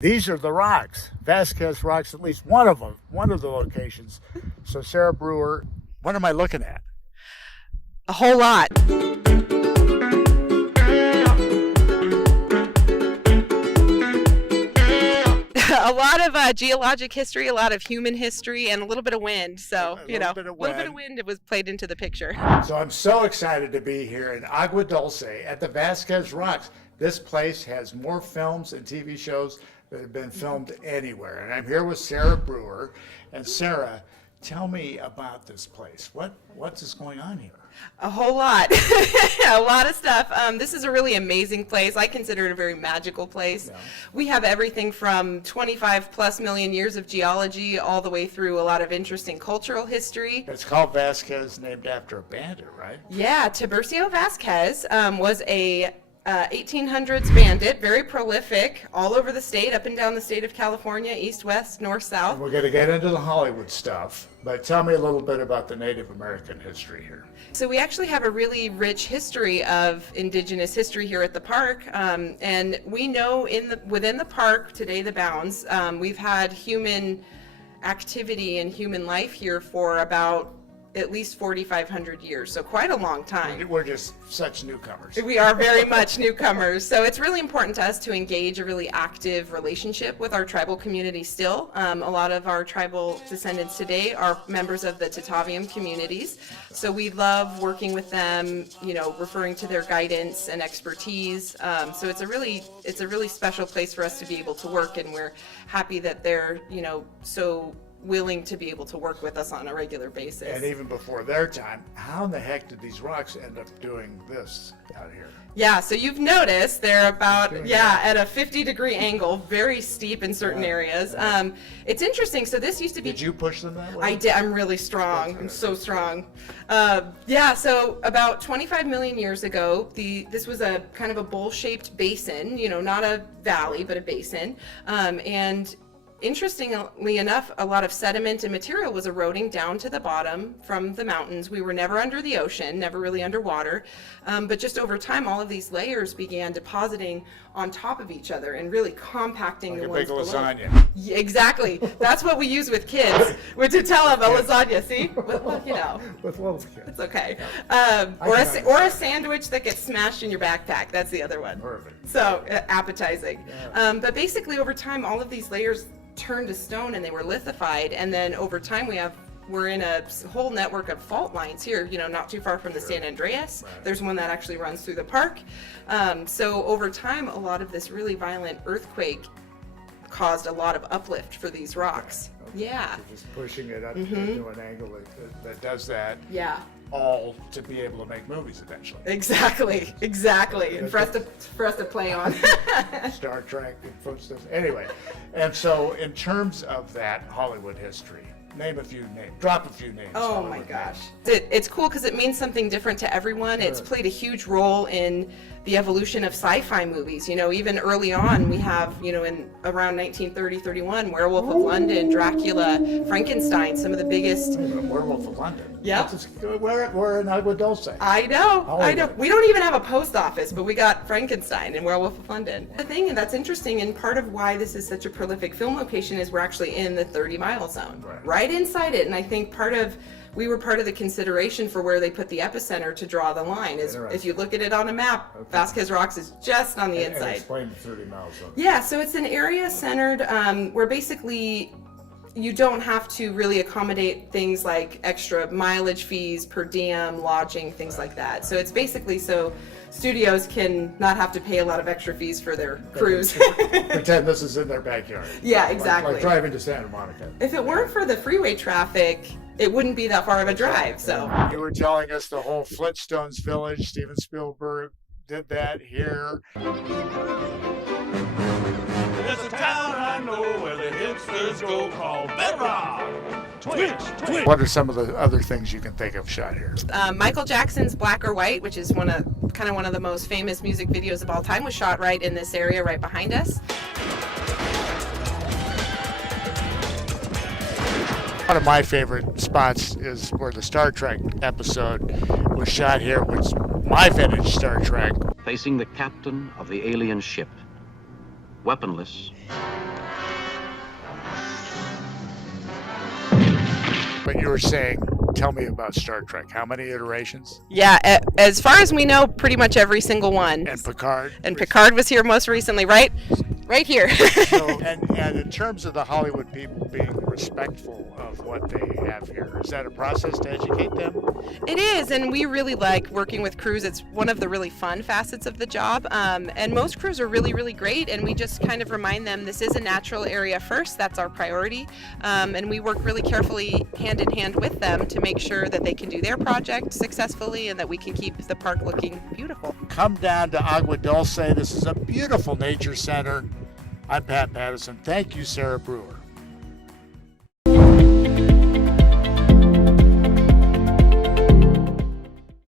These are the rocks. Vasquez Rocks, at least one of them, one of the locations. So Sarah Brewer, what am I looking at? A whole lot. A lot of geologic history, a lot of human history, and a little bit of wind. So, a little bit of wind was played into the picture. So I'm so excited to be here in Agua Dulce at the Vasquez Rocks. This place has more films and TV shows that have been filmed anywhere. And I'm here with Sarah Brewer. And Sarah, tell me about this place. What's going on here? A whole lot. A lot of stuff. This is a really amazing place. I consider it a very magical place. Yeah. We have everything from 25 plus million years of geology all the way through a lot of interesting cultural history. It's called Vasquez, named after a bandit, right? Yeah, Tiburcio Vasquez was a 1800s bandit, very prolific, all over the state, up and down the state of California, east, west, north, south. And we're going to get into the Hollywood stuff, but tell me a little bit about the Native American history here. So we actually have a really rich history of indigenous history here at the park, and we know within the park, today the bounds, we've had human activity and human life here for about at least 4,500 years, so quite a long time. We're just such newcomers. We are very much newcomers, so it's really important to us to engage a really active relationship with our tribal community still. A lot of our tribal descendants today are members of the Tataviam communities, so we love working with them, referring to their guidance and expertise. So it's a really special place for us to be able to work, and we're happy that they're, so willing to be able to work with us on a regular basis. And even before their time, how in the heck did these rocks end up doing this out here? Yeah, so you've noticed they're about, at a 50-degree angle, very steep in certain areas. It's interesting, so this used to be... Did you push them that way? I did, I'm really strong, I'm so strong. So about 25 million years ago, this was a kind of a bowl-shaped basin, not a valley, but a basin, and interestingly enough, a lot of sediment and material was eroding down to the bottom from the mountains. We were never under the ocean, never really underwater, but just over time, all of these layers began depositing on top of each other and really compacting like the ones below. Like a big lasagna. Yeah, exactly. That's what we use with kids, to tell them a lasagna, see? With little kids. It's okay. Or a sandwich that gets smashed in your backpack. That's the other one. Perfect. So appetizing. Yeah. But basically, over time, all of these layers turned to stone and they were lithified, and then over time we're in a whole network of fault lines here, not too far from the San Andreas. Right. There's one that actually runs through the park. So over time, a lot of this really violent earthquake caused a lot of uplift for these rocks. Okay. Yeah. So just pushing it up into an angle that does that. Yeah. All to be able to make movies eventually. Exactly. And for us to play on. Star Trek and footsteps. Anyway, and so in terms of that Hollywood history, name a few names. Drop a few names. Oh Hollywood my gosh. names. It's cool because it means something different to everyone. Sure. It's played a huge role in the evolution of sci-fi movies. Even early on, we have, in around 1930-31, Werewolf of London, Dracula, Frankenstein, some of the biggest. Werewolf of London. Yeah. We're in Agua Dulce. I know. We don't even have a post office, but we got Frankenstein and Werewolf of London. The thing that's interesting, and part of why this is such a prolific film location, is we're actually in the 30-mile zone, right inside it. And I think we were part of the consideration for where they put the epicenter to draw the line. Is if you look at it on a map, Vasquez Rocks is just on the inside. And explain the 30-mile zone. Yeah, so it's an area centered where basically you don't have to really accommodate things like extra mileage fees, per diem, lodging, things like that. So it's basically so studios can not have to pay a lot of extra fees for their crews. Pretend this is in their backyard. Yeah, exactly. Like driving to Santa Monica. If it weren't for the freeway traffic, it wouldn't be that far of a drive. So you were telling us the whole Flintstones village, Steven Spielberg did that here. There's a town I know where the hipsters go called Bedrock. Twitch. What are some of the other things you can think of shot here? Michael Jackson's Black or White, which is one of the most famous music videos of all time, was shot right in this area right behind us. One of my favorite spots is where the Star Trek episode was shot here, which my vintage Star Trek. Facing the captain of the alien ship, weaponless, But you were saying, tell me about Star Trek. How many iterations? Yeah, as far as we know, pretty much every single one. And Picard? And Picard was here most recently, right? Right here. So, and in terms of the Hollywood people being respectful of what they have here, is that a process to educate them? It is, and we really like working with crews. It's one of the really fun facets of the job. And most crews are really, really great, and we just kind of remind them this is a natural area first. That's our priority. And we work really carefully hand in hand with them to make sure that they can do their project successfully and that we can keep the park looking beautiful. Come down to Agua Dulce. This is a beautiful nature center. I'm Pat Pattison. Thank you, Sarah Brewer.